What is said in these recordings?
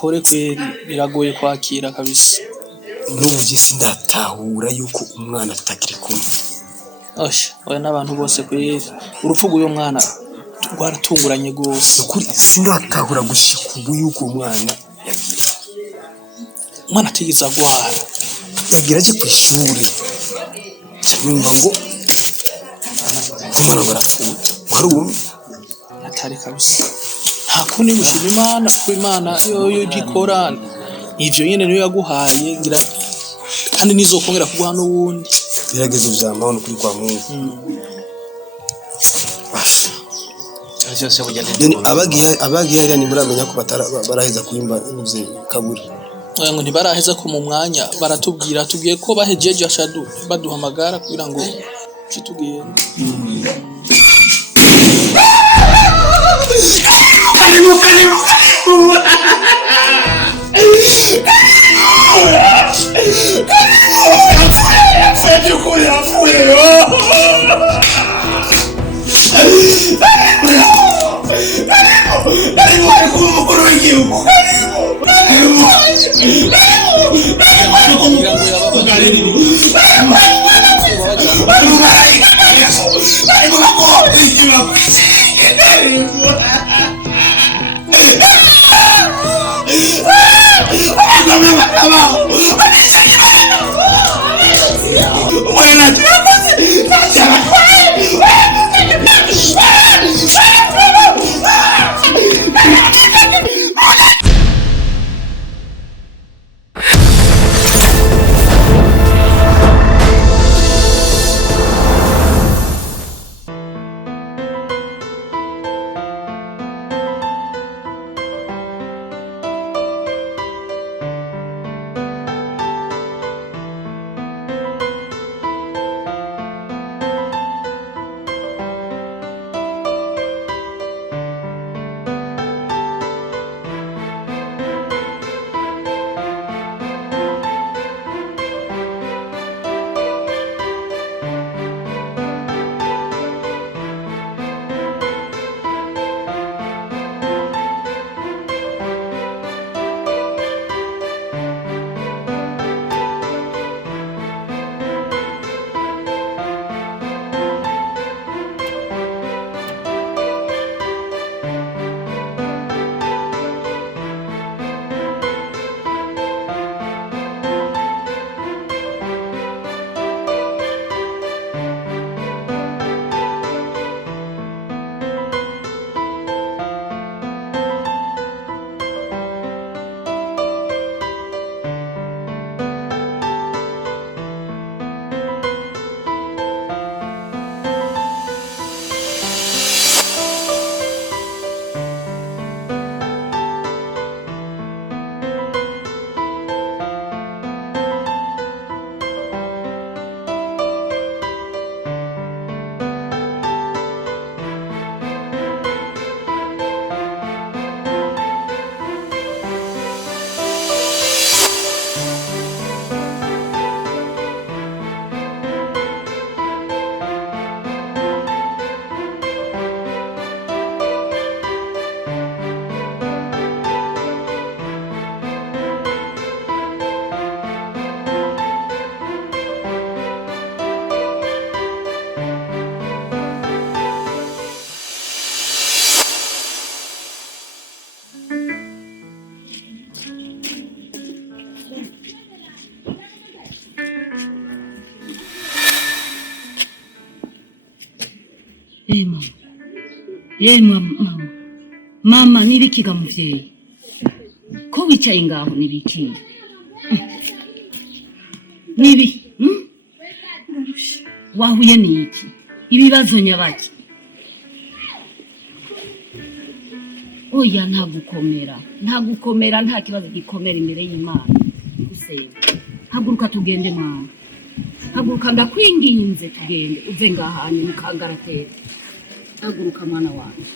Pole kweli biragoye kwakira kabisa. N'ubuye sindatahura yuko umwana tutakiri kumwe. Osha, oya n'abantu bose kweli. Urupfu rw'uyo mwana rwaratunguranye gose. Ukuri sindatahura gushika ubu yuko umwana yagiye. Umwana atigeze agwara. Yagira aje ku ishuri. Numva ngo umwana barapfuye. Warumwe atari kabisa. Hakundi gushima Imana ko Imana yo gikora ivyo nyene niyo yaguhaye ngira kandi nizokongera kuguha n'uwundi birageze vyamaho no kuri kwa Mungu. Abagiye ari muramenya ko baraheza kuimba inuze kaburi. Oya ngo ntibaraheza ko mu mwanya baratubwira tugiye ko bahejeje ashadu baduhamagara kugira ngo kitugende. Karibu. Senti kuya fuyo. mama nibikiga muvyeyi ko wicaye ngaho nibiki nibi wahuye niki ibibazo nyabaki oya ntagukomera nta kibazo gikomera imbere y'Imana gusenga haguruka tugende mwana haguruka ndakwinginze tugende uve ngahanye mukangaratete haguruka mwana wanjye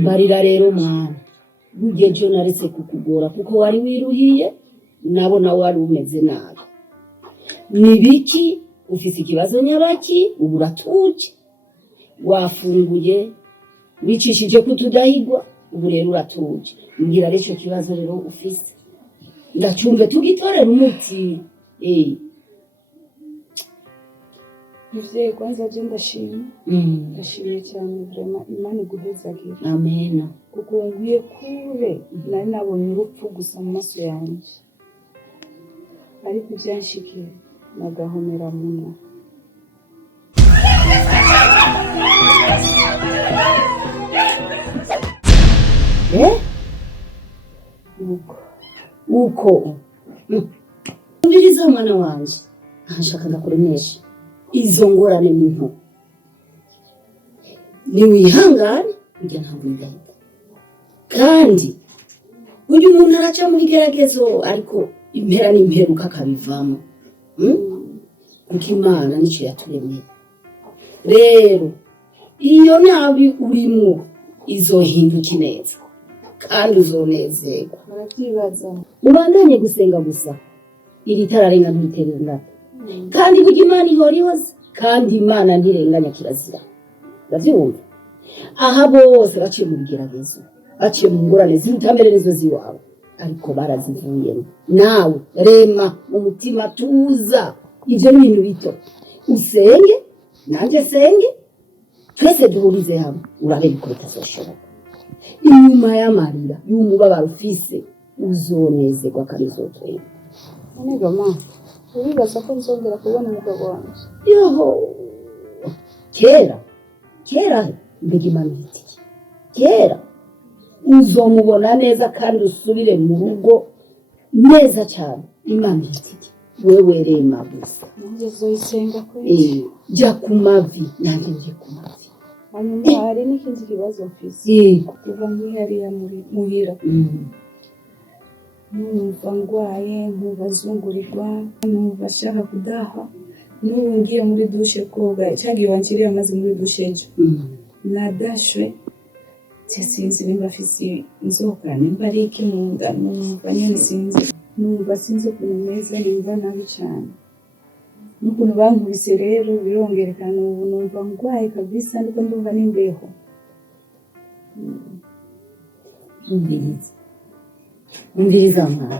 mbarira rero mwana burya ejo naretse kukugora kuko wari wiruhiye nabo nawe wari umeze nabi nibiki ufise ikibazo nyabaki ubu uratuje wafunguye wicishije kutudahigwa ubu rero uratuje mbwira rero ico kibazo rero ufise ndacumve tugitorera umuti Muvyeyi kwanza je ndashima ndashimye cyane vraiment Imana iguhezagira amen kuko ngiye kure nari nabonye urupfu gusa mu maso yanje ariko byanshikiye nagahomera munwa uko mbiriza mwana wanje ashaka ndakuremesha izo ngorane n'into ni wihangane ujya ntabwo ndahita kandi uyu muntu araca mu igeragezo ariko impera n'imperuka akabivamo kuko Imana nico yaturemeye rero iyo nabi urimo izohinduka neza kandi uzonezerwa baravyibaza ubandanye gusenga gusa iri tararenga ntiterera ndata kandi burya Imana ihora ihoze kandi Imana ntirenganya kirazira ndavyumva aha bose baciye mu bigeragezo baciye mu ngorane z'utamere nizo ziwawe ariko barazivuyemo nawe rema mu mutima tuza ivyo ni ibintu bito usenge nanje senge twese duhurize hamwe urabe bikora bitazoshoboka inyuma y'amarira y'umubabaro ufise uzonezerwa kandi uzotwenga none gama uribaza ko nzongera kubona umugabo wanje yoho kera mbega Imana iti kera uzomubona neza kandi usubire mu rugo neza cyane Imana iti wewe rema gusa nanjye zoyisenga ko jya ku mavi nanjye nje ku mavi hanyuma hari n'ikindi kibazo mfise kuva nkihariya muhira numva ngwaye nkumva zungurirwa numva shaka kudaha n'ubu ngiye muri dushe koga cyagiye wankiriye amazi muri dushe ejo nadashwe sinzi nimba afise inzoka nimba ari iki mu nda numva nyine sinzi ukuntu meze nimba nabi cyane n'ukuntu bankubise rero birongerekana ubu numva ngwaye kabisa ndiko ndumva n'imbeho umviriza mwana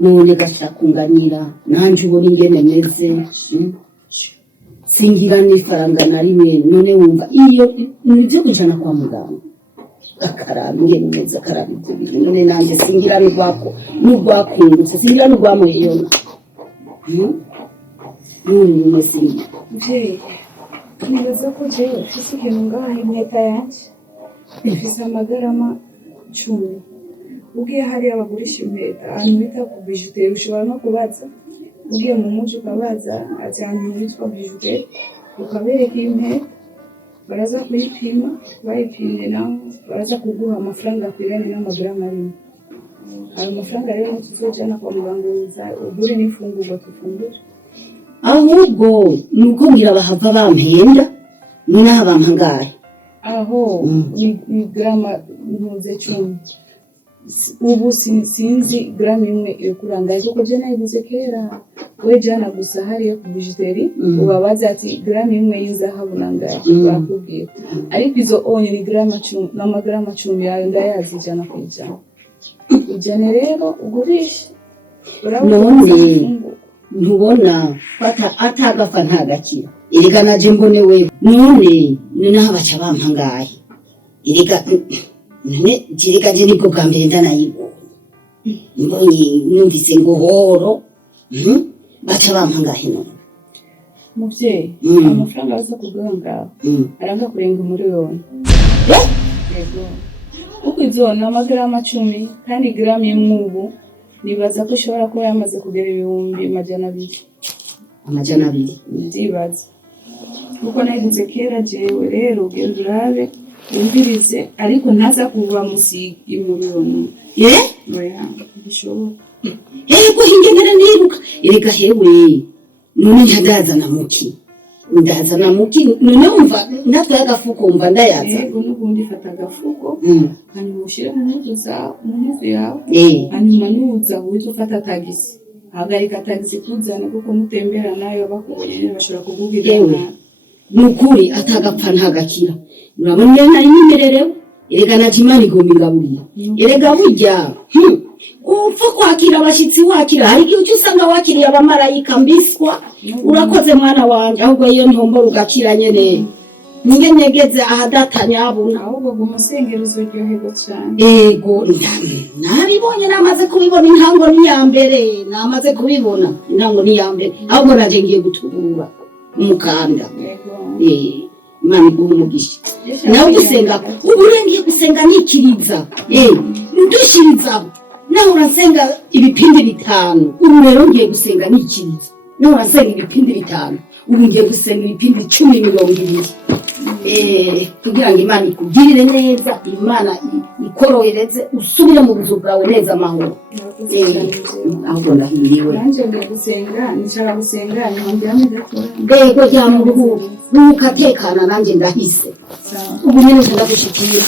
none gashakunganyira nanje ubona ingene meze singira n'ifaranga na rimwe none wumva iyo nivyo kujana kwa muganga akaraba ingene meze akaraba ibyo bintu none nanje singira n'urwakungutse singira n'urwamuyona none singira nibaza ko jewe ufise ikintu ngaha impeta yanje ifise amagarama 10 ugiye hariya bagurisha impeta ahantu bita ku bijuteri ushobora no kubaza ugiye mu muji ukabaza ati ahantu bitwa bijuteri ukabereka impeta baraza kuyipima bayipimye nawe baraza kuguha amafaranga akwiranye n'amagarama rimwe ayo mafaranga rero tuzojana kwa muganga ugure n'ifungurwa tufungura ahubwo nuko ngira bahava bampenda n'aha bampangaye aho ni grama ntuze 10 ubu sinzi grama imwe yokurangaye kuko je nayiguze kera we jana gusa hariyo ku bijuteri ubabaza ati grama imwe y'inzahabu nangaye bakubwiye ariko izo onye ni grama 10 n'amagrama 10 yayo ndayazi jana kwijana ujane rero ugurisha none ntubona atagafa ntagakira erega naje mbone wewe none naho baca bampangaye erega none jirega je nibwo bwa mbere ndanayigo mbonye numvise ngo horo baca bampangaye none muvyeyi amafaranga aza kuganga aranga kurenga umuriyoni yego uko ivyo n'amagarama 10 kandi grama imwe ubu nibaza ko ushobora kuba yamaze kugera 200 200 ndibaza kuko nayiguze kera jewe rero ugenda urabe umvirize ariko ntaza kuva musigi imuriyoni oya bishoboka ko hingenera niruka erega hewe none ndazana muki none umva natwe agafuko umva ndayaza yego n'ubundi fata agafuko hanyuma ushire mu muzu yawe hanyuma nuza uhita ufata tagisi hagarika tagisi kuzana kuko mutembera nayo bakubonye bashobora kugubira yewe nukuri atagapfa ntagakira urabona nari nimererewe erega naje Imana igomba ingaburiye erega burya upfa kwakira abashitsi wakira hari igihe usanga wakiriye abamarayika mbiswa urakoze mwana wanje ahubwo iyo ntombora ugakira nyene nyegeze ahadatanya abuna ahubwo gumusengero uzoryoherwa cyane ego nabibonye namaze kubibona intango ni ya mbere namaze kubibona intango ni ya mbere ahubwo naje ngiye gutubura umukanda Imana Umugisha nawe gusenga uburengiye gusenga nikiriza ndushirizaho naho urasenga ibipindi 5 ubu rero ngiye gusenga nikiriza naho urasenga ibipindi 5 ubu ngiye gusenga ibipindi 10 kugira ngo Imana ikugirire neza Imana ikorohereze usubire mu buzu bwawe neza amahoro ahubwo ndahiriwe nanje ngiye gusenga nshaka gusenga nongera mugakora jya mu ruhu rukatekana nanje ndahise ubu nyine ndagushikiye